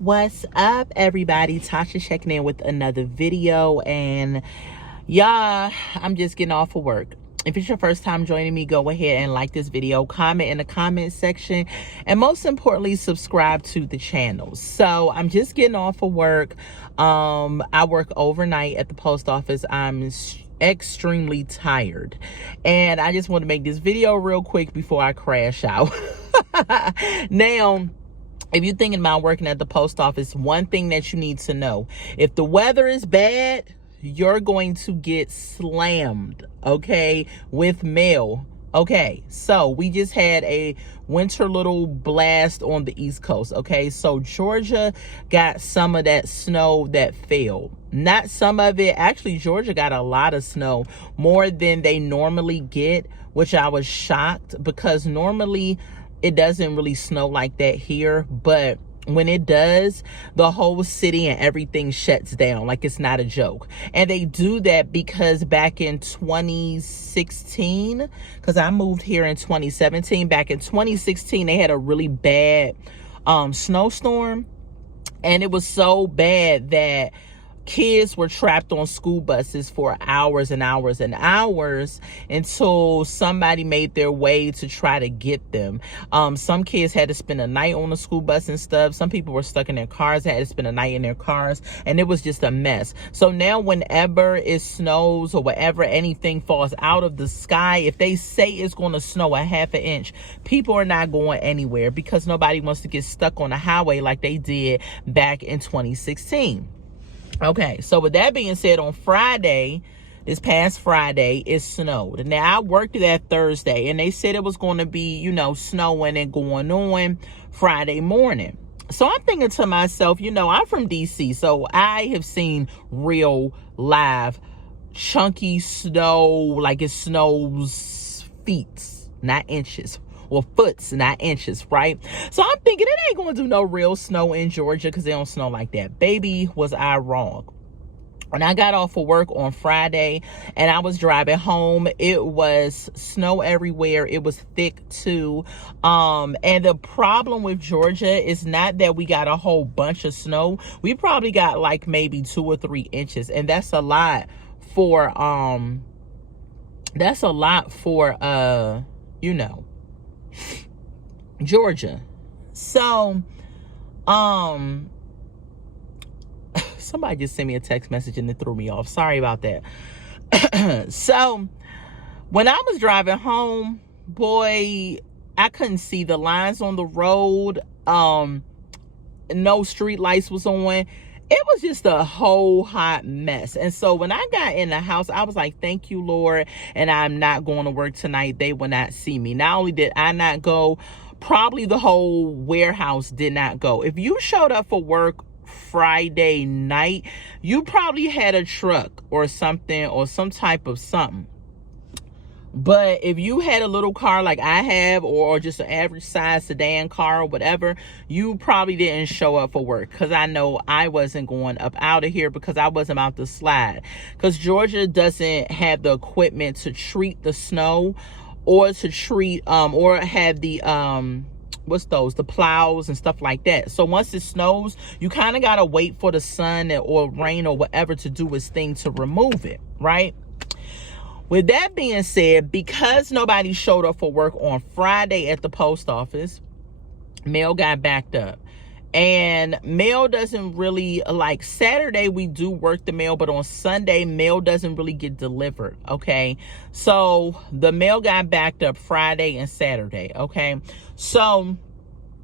What's up, everybody? Tasha checking in with another video, and y'all, I'm just getting off of work. If it's your first time joining me, go ahead and like this video, comment in the comment section, and most importantly, subscribe to the channel. So I'm just getting off of work. I work overnight at the post office. I'm extremely tired, and I just want to make this video real quick before I crash out. Now, if you're thinking about working at the post office, one thing that you need to know: if the weather is bad, you're going to get slammed, okay, with mail. Okay, so we just had a winter little blast on the East Coast, okay? So Georgia got some of that snow that fell. Not some of it. Actually, Georgia got a lot of snow, more than they normally get, which I was shocked, because normally it doesn't really snow like that here, but when it does, the whole city and everything shuts down. Like, it's not a joke. And they do that because back in 2016, because I moved here in 2017, back in 2016, they had a really bad snowstorm. And it was so bad that kids were trapped on school buses for hours and hours and hours until somebody made their way to try to get them. Some kids had to spend a night on the school bus and stuff. Some people were stuck in their cars, had to spend a night in their cars, and it was just a mess. So now whenever it snows or whenever anything falls out of the sky, if they say it's going to snow a half an inch, people are not going anywhere because nobody wants to get stuck on the highway like they did back in 2016. Okay, so with that being said, on Friday, this past Friday, it snowed. Now, I worked that Thursday, and they said it was going to be, snowing and going on Friday morning. So I'm thinking to myself, I'm from DC, so I have seen real live chunky snow, like it snows feet, not inches. Or foots, not inches, right? So I'm thinking it ain't gonna do no real snow in Georgia because they don't snow like that. Baby, was I wrong. When I got off of work on Friday and I was driving home, it was snow everywhere. It was thick too. And the problem with Georgia is not that we got a whole bunch of snow. We probably got like maybe 2 or 3 inches, and that's a lot for Georgia. So somebody just sent me a text message and it threw me off. Sorry about that. So when I was driving home, boy, I couldn't see the lines on the road. No street lights was on. It was just a whole hot mess. And so when I got in the house, I was like, thank you, Lord. And I'm not going to work tonight. They will not see me. Not only did I not go, probably the whole warehouse did not go. If you showed up for work Friday night, you probably had a truck or something or some type of something. But if you had a little car like I have, or just an average size sedan car or whatever, you probably didn't show up for work, because I know I wasn't going up out of here because I wasn't about to slide. Because Georgia doesn't have the equipment to treat the snow, or to treat or have the the plows and stuff like that. So once it snows, you kind of got to wait for the sun or rain or whatever to do its thing to remove it, right? With that being said, because nobody showed up for work on Friday at the post office, mail got backed up. And mail doesn't really, like Saturday, we do work the mail, but on Sunday, mail doesn't really get delivered, okay? So the mail got backed up Friday and Saturday, okay? So,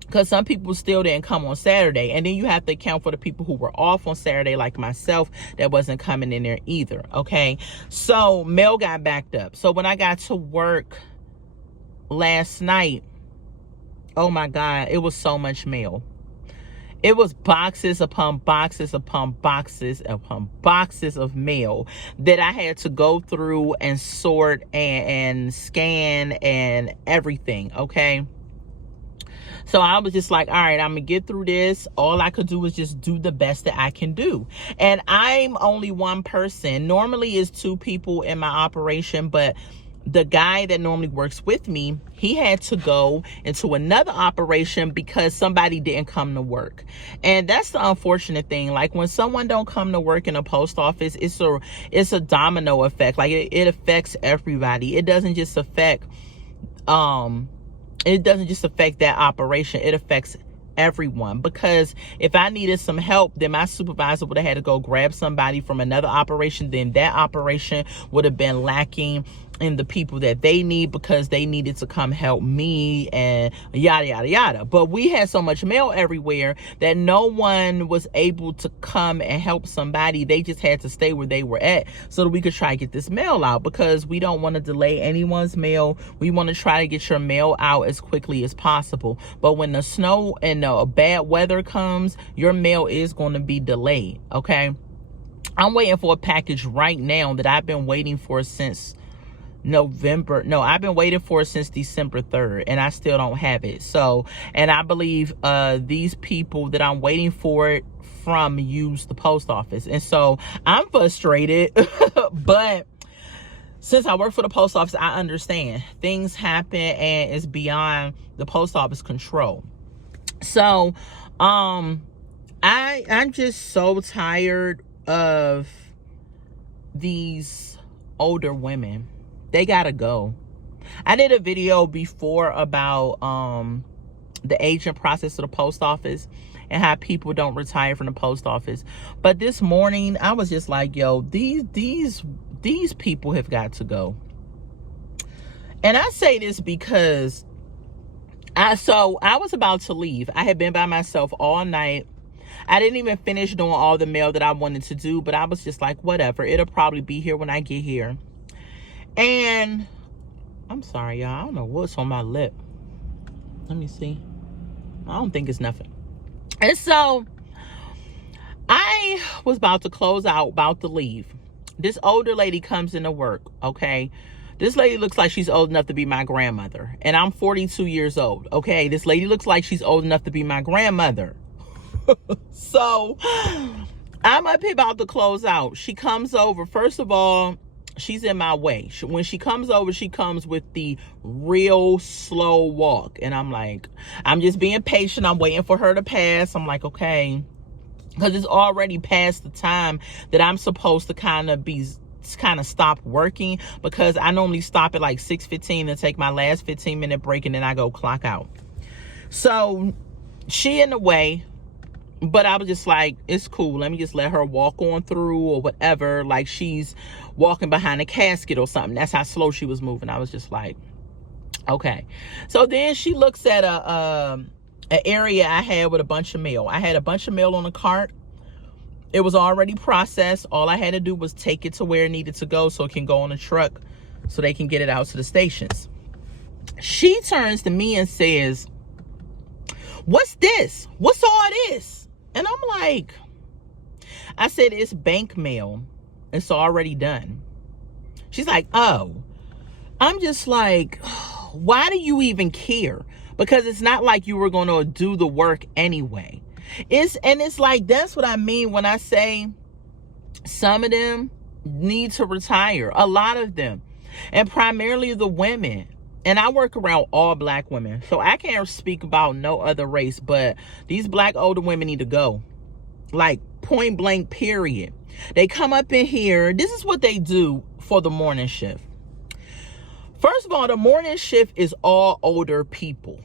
because some people still didn't come on Saturday. And then you have to account for the people who were off on Saturday, like myself, that wasn't coming in there either, okay? So mail got backed up. So when I got to work last night, oh my God, it was so much mail. It was boxes upon boxes upon boxes upon boxes of mail that I had to go through and sort and scan and everything, okay? So I was just like, all right, I'm gonna get through this. All I could do is just do the best that I can do. And I'm only one person. Normally it's 2 people in my operation, but the guy that normally works with me, he had to go into another operation because somebody didn't come to work. And that's the unfortunate thing. Like, when someone don't come to work in a post office, it's a domino effect. Like, it affects everybody. It doesn't just affect that operation. It affects everyone, because if I needed some help, then my supervisor would have had to go grab somebody from another operation. Then that operation would have been lacking in the people that they need, because they needed to come help me, and yada yada yada. But we had so much mail everywhere that no one was able to come and help somebody. They just had to stay where they were at so that we could try to get this mail out, because we don't want to delay anyone's mail. We want to try to get your mail out as quickly as possible. But when the snow and the bad weather comes, your mail is going to be delayed. Okay, I'm waiting for a package right now that I've been waiting for since I've been waiting for it since December 3rd, and I still don't have it. So, and I believe these people that I'm waiting for it from use the post office. And so I'm frustrated, but since I work for the post office, I understand things happen and it's beyond the post office control. So, I'm just so tired of these older women. They gotta go. I did a video before about the aging process of the post office and how people don't retire from the post office. But this morning I was just like, yo, these people have got to go. And I say this because I was about to leave. I had been by myself all night. I didn't even finish doing all the mail that I wanted to do, but I was just like, whatever, it'll probably be here when I get here. And I'm sorry, y'all, I don't know what's on my lip. Let me see. I don't think it's nothing. And so I was about to close out, about to leave. This older lady comes into work, okay? This lady looks like she's old enough to be my grandmother. And I'm 42 years old, okay? This lady looks like she's old enough to be my grandmother. So I'm up here about to close out. She comes over. First of all, she's in my way. When she comes over, she comes with the real slow walk. And I'm like, I'm just being patient. I'm waiting for her to pass. I'm like, okay. Because it's already past the time that I'm supposed to kind of stop working, because I normally stop at like 6:15 and take my last 15-minute break, and then I go clock out. So she in the way. But I was just like, it's cool. Let me just let her walk on through or whatever. Like she's walking behind a casket or something. That's how slow she was moving. I was just like, okay. So then she looks at an area I had with a bunch of mail. I had a bunch of mail on a cart. It was already processed. All I had to do was take it to where it needed to go so it can go on a truck so they can get it out to the stations. She turns to me and says, what's this? What's all this? And I'm like, I said, it's bank mail. It's already done. She's like, oh. I'm just like, why do you even care? Because it's not like you were going to do the work anyway. It's like, that's what I mean when I say some of them need to retire. A lot of them. And primarily the women. And I work around all black women, so I can't speak about no other race, but these black older women need to go. Like, point blank, period. They come up in here. This is what they do for the morning shift. First of all, the morning shift is all older people.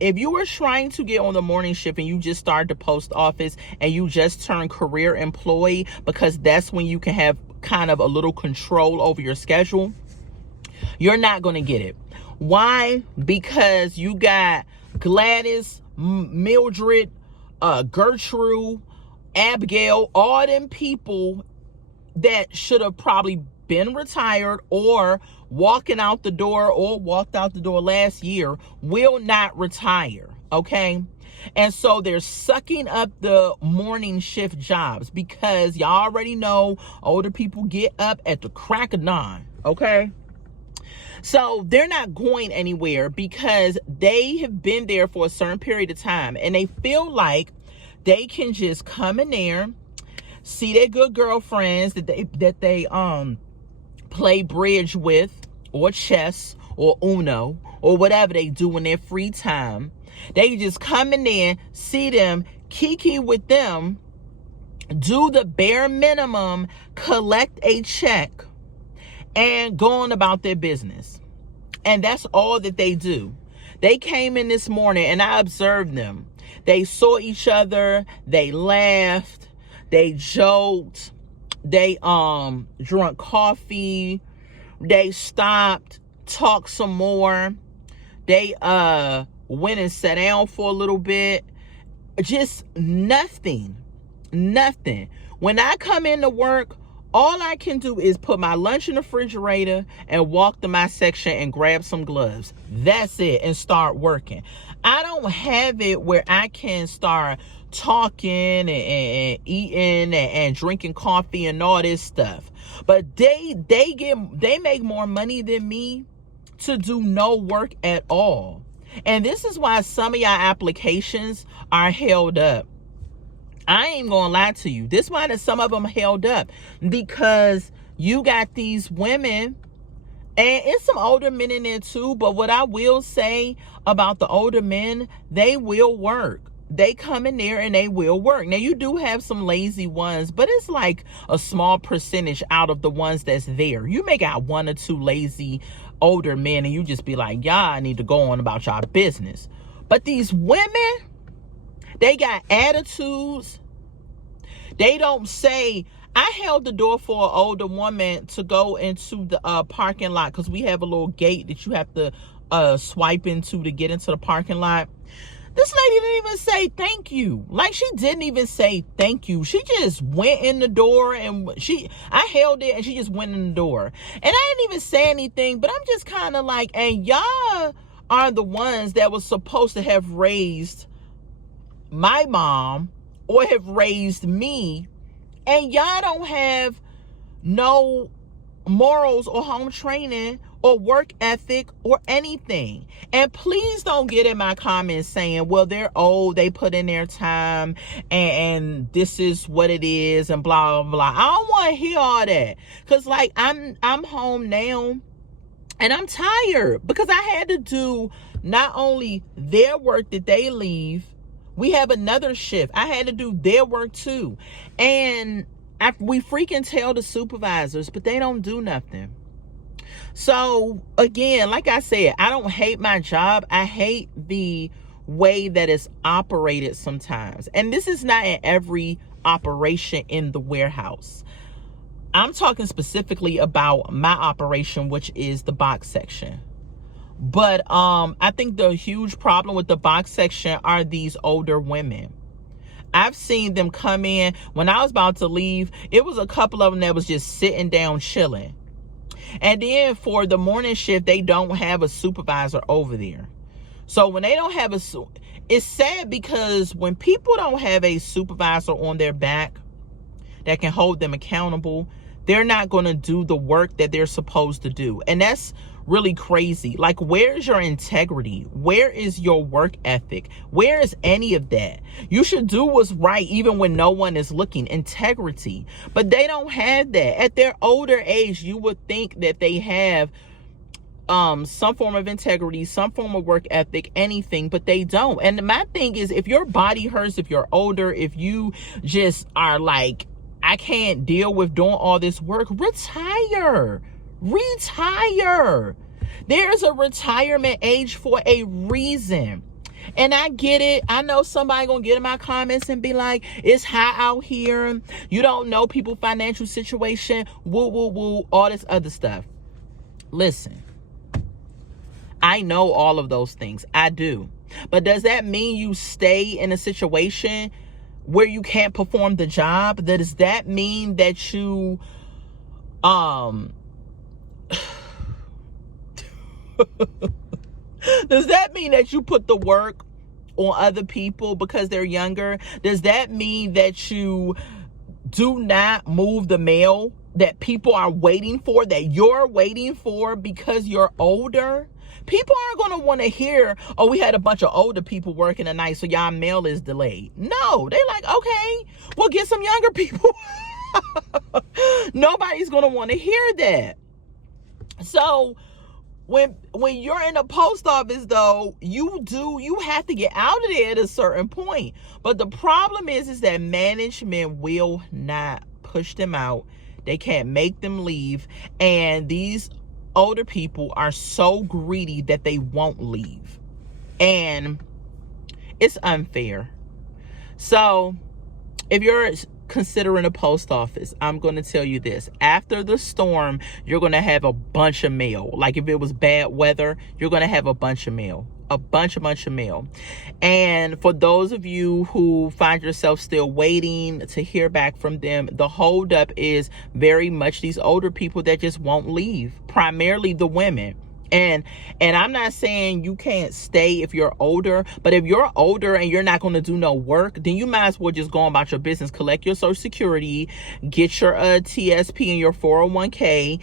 If you were trying to get on the morning shift and you just started the post office and you just turned career employee, because that's when you can have kind of a little control over your schedule, you're not going to get it. Why? Because you got Gladys, Mildred, Gertrude, Abigail, all them people that should have probably been retired or walking out the door or walked out the door last year will not retire, okay? And so they're sucking up the morning shift jobs, because y'all already know older people get up at the crack of dawn, okay? So they're not going anywhere because they have been there for a certain period of time, and they feel like they can just come in there, see their good girlfriends that they play bridge with, or chess or Uno or whatever they do in their free time. They just come in there, see them, kiki with them, do the bare minimum, collect a check, and go on about their business. And that's all that they do. They came in this morning and I observed them. They saw each other, they laughed, they joked, they drank coffee, they stopped, talked some more, they went and sat down for a little bit. Just nothing. When I come into work, all I can do is put my lunch in the refrigerator and walk to my section and grab some gloves. That's it, and start working. I don't have it where I can start talking and eating and drinking coffee and all this stuff. But they make more money than me to do no work at all. And this is why some of y'all applications are held up. I ain't gonna lie to you. This is why that some of them held up, because you got these women, and it's some older men in there too. But what I will say about the older men, they will work. They come in there and they will work. Now, you do have some lazy ones, but it's like a small percentage out of the ones that's there. You may got one or two lazy older men and you just be like, y'all, I need to go on about y'all business. But these women, they got attitudes. They don't say. I held the door for an older woman to go into the parking lot, because we have a little gate that you have to swipe into to get into the parking lot. This lady didn't even say thank you. Like, she didn't even say thank you. She just went in the door, and I held it and she just went in the door. And I didn't even say anything, but I'm just kind of like, and y'all are the ones that was supposed to have raised my mom or have raised me, and y'all don't have no morals or home training or work ethic or anything. And please don't get in my comments saying, well, they're old, they put in their time, and this is what it is, and blah blah blah. I don't want to hear all that, because like I'm home now and I'm tired, because I had to do not only their work that they leave. We have another shift. I had to do their work too. And we freaking tell the supervisors, but they don't do nothing. So again, like I said, I don't hate my job. I hate the way that it's operated sometimes. And this is not in every operation in the warehouse. I'm talking specifically about my operation, which is the box section. But I think the huge problem with the box section are these older women. I've seen them come in. When I was about to leave, it was a couple of them that was just sitting down chilling. And then for the morning shift, they don't have a supervisor over there. So when they don't have it's sad, because when people don't have a supervisor on their back that can hold them accountable, they're not going to do the work that they're supposed to do. And that's really crazy. Like, where's your integrity? Where is your work ethic? Where is any of that? You should do what's right even when no one is looking. Integrity. But they don't have that. At their older age, you would think that they have some form of integrity, some form of work ethic, anything, but they don't. And my thing is, if your body hurts, if you're older, if you just are like, I can't deal with doing all this work, retire. There's a retirement age for a reason. And I get it. I know somebody gonna get in my comments and be like, it's high out here, you don't know people's financial situation, woo woo woo, all this other stuff. Listen, I know all of those things. I do. But does that mean you stay in a situation where you can't perform the job? Does that mean that you does that mean that you put the work on other people because they're younger? Does that mean that you do not move the mail that people are waiting for, that you're waiting for because you're older? People aren't going to want to hear, oh, we had a bunch of older people working tonight, so y'all mail is delayed. No, they like, okay, we'll get some younger people. Nobody's going to want to hear that. So when you're in a post office, though, you have to get out of there at a certain point. But the problem is that management will not push them out. They can't make them leave. And these older people are so greedy that they won't leave. And it's unfair. So if you're considering a post office, I'm going to tell you this. After the storm, you're going to have a bunch of mail. Like if it was bad weather, you're going to have a bunch of mail. A bunch of mail. And for those of you who find yourself still waiting to hear back from them, the holdup is very much these older people that just won't leave, primarily the women. And I'm not saying you can't stay if you're older, but if you're older and you're not going to do no work, then you might as well just go about your business, collect your Social Security, get your TSP and your 401k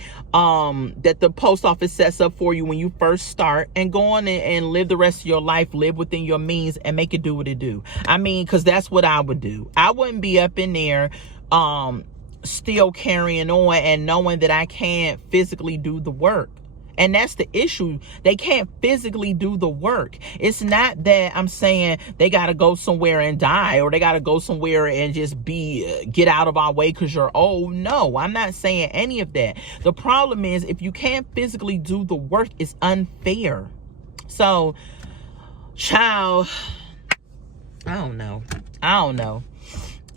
that the post office sets up for you when you first start, and go on and live the rest of your life, live within your means, and make it do what it do. I mean, because that's what I would do. I wouldn't be up in there still carrying on and knowing that I can't physically do the work. And that's the issue. They can't physically do the work. It's not that I'm saying they got to go somewhere and die, or they got to go somewhere and just get out of our way because you're old. No, I'm not saying any of that. The problem is, if you can't physically do the work, it's unfair. So, child, I don't know.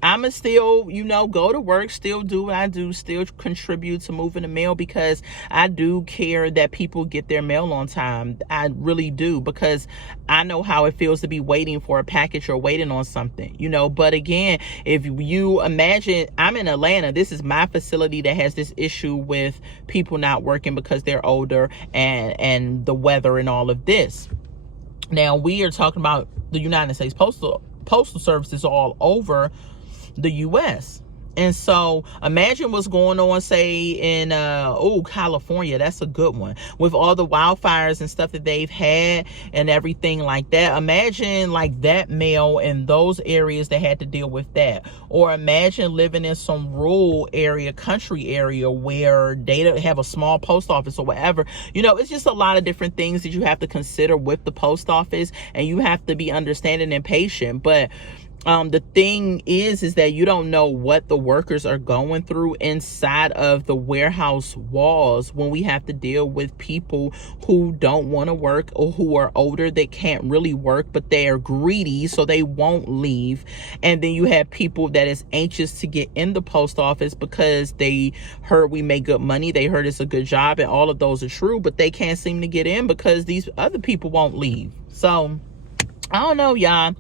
I'ma still, go to work, still do what I do, still contribute to moving the mail, because I do care that people get their mail on time. I really do, because I know how it feels to be waiting for a package or waiting on something, But again, if you imagine, I'm in Atlanta. This is my facility that has this issue with people not working because they're older and the weather and all of this. Now, we are talking about the United States Postal Services all over the U.S. And so imagine what's going on, say, in California. That's a good one, with all the wildfires and stuff that they've had and everything like that. Imagine like that mail in those areas that had to deal with that. Or imagine living in some rural area, country area, where they don't have a small post office or whatever. It's just a lot of different things that you have to consider with the post office, and you have to be understanding and patient. But the thing is that you don't know what the workers are going through inside of the warehouse walls when we have to deal with people who don't want to work, or who are older, they can't really work, but they are greedy, so they won't leave. And then you have people that is anxious to get in the post office because they heard we make good money, they heard it's a good job, and all of those are true, but they can't seem to get in because these other people won't leave. So I don't know, y'all.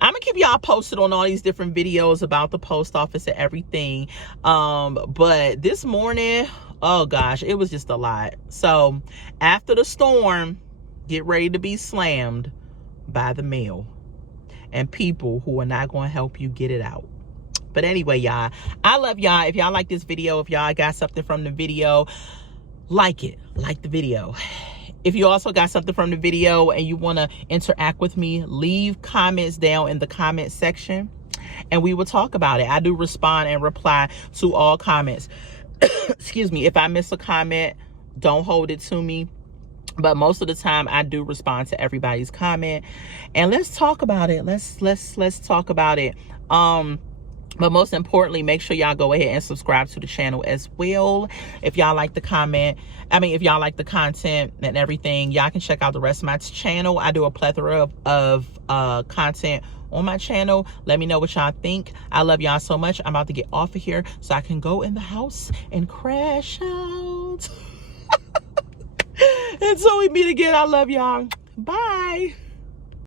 I'm gonna keep y'all posted on all these different videos about the post office and everything. But this morning, oh gosh, it was just a lot. So after the storm, get ready to be slammed by the mail and people who are not going to help you get it out. But anyway, y'all, I love y'all. If y'all like this video, if y'all got something from the video, like the video. If you also got something from the video and you want to interact with me, leave comments down in the comment section and we will talk about it. I do respond and reply to all comments. Excuse me. If I miss a comment, don't hold it to me. But most of the time I do respond to everybody's comment, and let's talk about it. Let's talk about it. But most importantly, make sure y'all go ahead and subscribe to the channel as well. If y'all like the if y'all like the content and everything, y'all can check out the rest of my channel. I do a plethora of content on my channel. Let me know what y'all think. I love y'all so much. I'm about to get off of here so I can go in the house and crash out. Until we meet again, I love y'all. Bye.